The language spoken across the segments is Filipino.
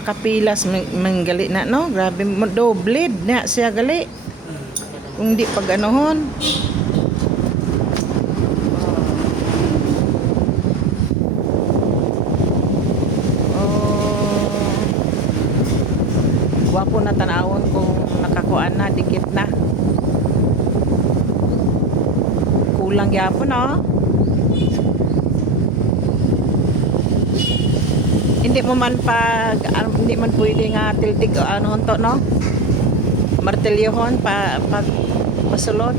makapilas manggali na no, grabe mo dobled na siya gali kung di pag anohon. Wapo na tanawon kung nakakuan na dikit na kulang gyapon no. Hindi mo man hindi man pwede nga tiltig o ano to no, martelyohon pag pasulod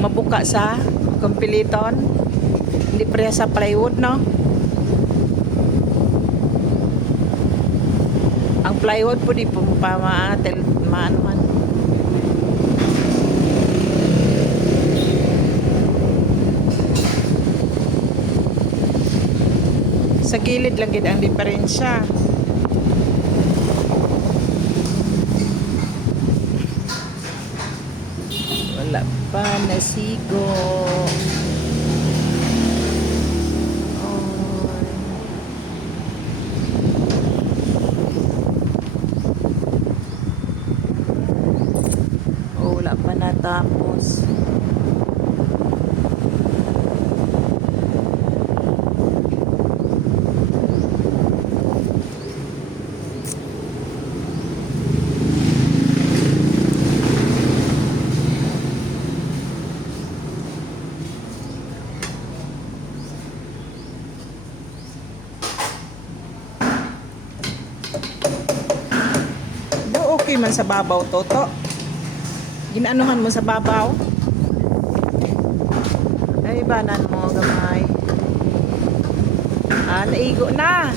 mabuka sa kumpiliton, hindi pareha sa plywood no. Ang plywood po di po pa maano man. Sa gilid lang gid ang diferensya. Wala pa nasigo. Wala pa natapos. Okay man sa babaw toto. Ginanuhan mo sa babaw. Ay banan mo gamay. Naigo na.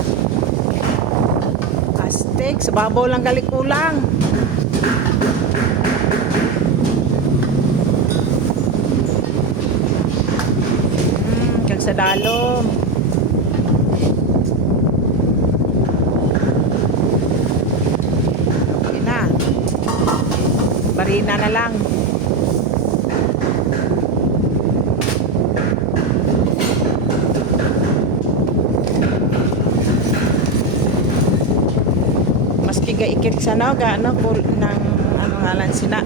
Astig sa babaw lang gali kulang. Kag sa dalom. Marina na lang. Maski gaikit sana gaano kul nang ano ngalan sina.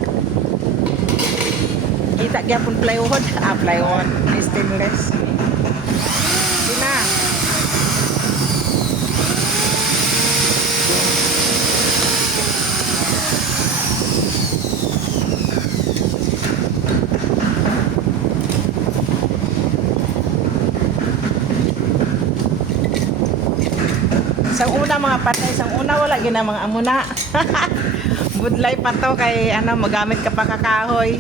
Kita gyapon plywood, plywood stainless. Sina. Sang una mga patay, sang una wala gina mga amuna. Budlay pa to kay ano magamit ka pa kakahoy.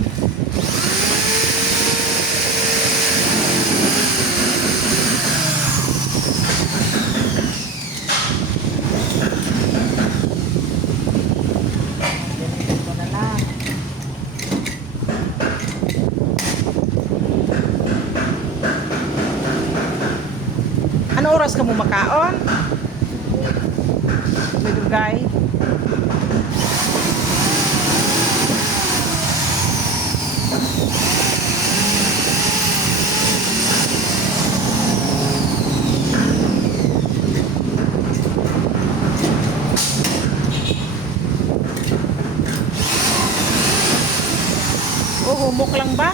Ano oras ka mo makaon? Medugay. Humok lang ba?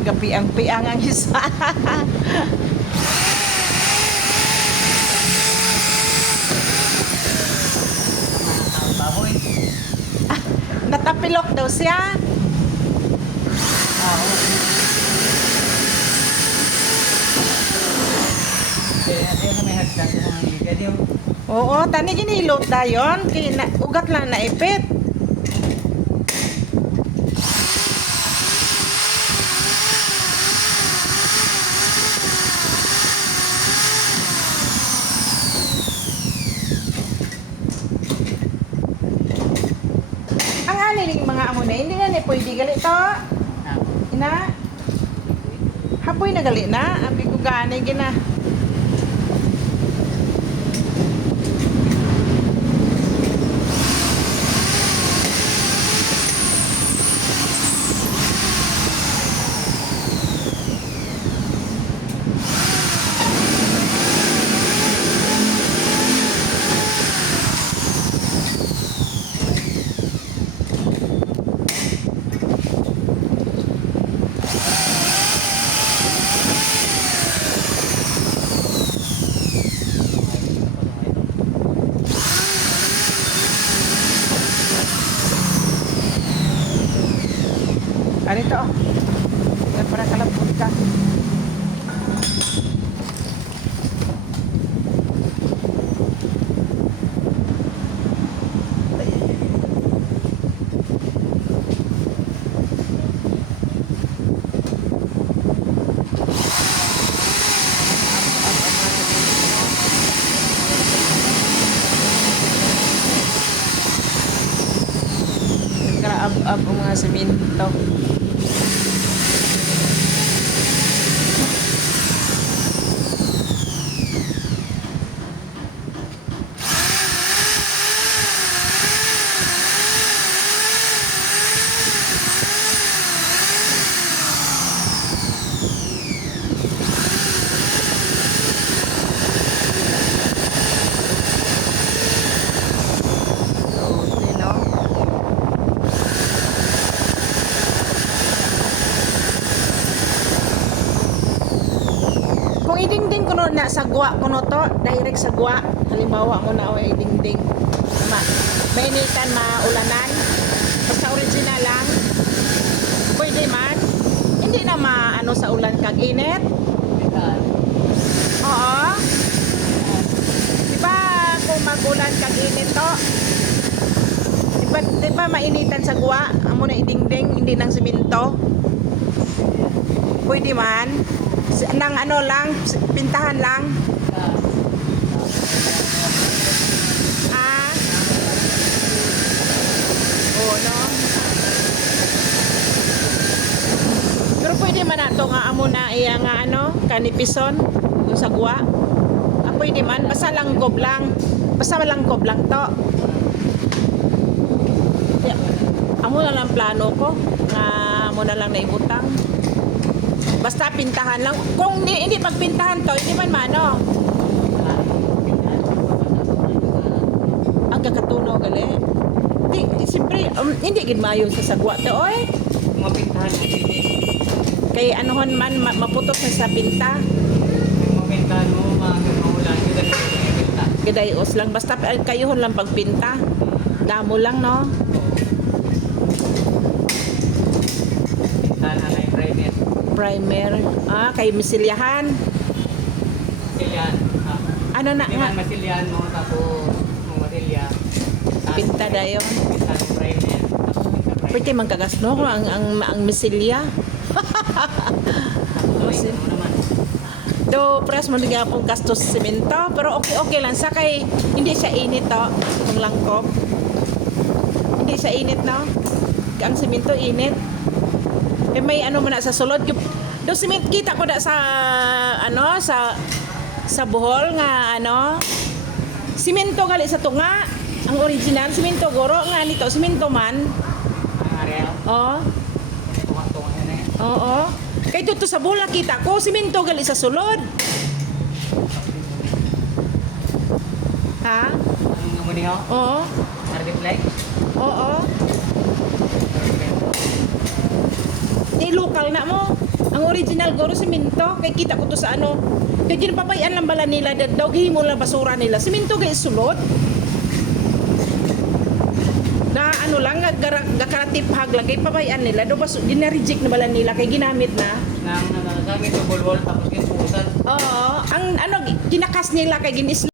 Kapiang-piang ang isa. Natapilok daw siya. Kaya may hagdan ko mga liga. Oo, tani ginilot dayon. Ugat lang naipit. Ang aliling mga amo na, hindi na ni pwede gali to. Ina, hapoy na gali na. Abi ko gani gina. Ano ito? Yan para kalabot ka. Nagkaraab-ab ang mga semento. Kung idingding ko na sa guwa ko no to, direct sa guwa. Halimbawa mo na o idingding. Mainitan, maulanan. Basta original lang. Pwede man. Hindi na maano sa ulan kag init. Oo. Diba kung magulan kag init to, diba mainitan sa guwa? Amo na idingding, hindi ng simento. Pwede man. Nang ano lang, pintahan lang. Ah. Oo, no? Pero pwede man na ito nga amo na iya nga ano, kanipison, yung sa guwa. Ah, pwede man, basta langkob lang. Basta langkob lang to. Yeah. Amo na lang plano ko, nga amo na lang naibutang. Basta pintahan lang. Kung hindi pagpintahan to, hindi man mano. Ang kakatuno gali. Siyempre, hindi gid mayo sa sagwa to, oy. Mga pintahan mo din. Kay anohon man, maputok na sa pinta. Mga pintahan mo, mga maulan, kita na yung pinta. Gidayos lang. Basta kayuhon lang pagpinta. Damo lang, no? Pintahan na yung primer. Primer. Ah, kay misilyahan. Masilyan. Ano na Hindi nga? man masilyan mo, tapos mga masilya. Pinta dayon. Pintahan yung primer. Tapos pinta primer. Pwede magkagas, no? Ang misilya. Tapos mo naman. Do press mo nga pong gastos semento, pero okay lang sa kay hindi siya init to, kung langkob. Hindi siya init, no? Ang semento init. Eh may ano man na sa sulod. Do semento kita ko da sa ano sa Bohol nga ano semento gali sa tunga. Ang original semento goro nga nito semento man. Ang area, Oh. tunga-tunga yan eh. Oo. Kay dito sa Bohol kita ko semento gali sa sulod. Ha? Ang muni ho, Oo. Artiflex. Oo. Di local na mo. Ang original goro semento. Kay kita ko to sa ano. Kay ginapabayan lang bala nila daw gihimo lang basura nila. Semento kay sulod. Na ano lang gakaratip-hag lang kay pabayan nila do bas gina-reject na bala nila kay ginamit na. Nang nagagamit yung bulwol, tapos yung pusan. Oo, ang ano ginakas nila kay ginis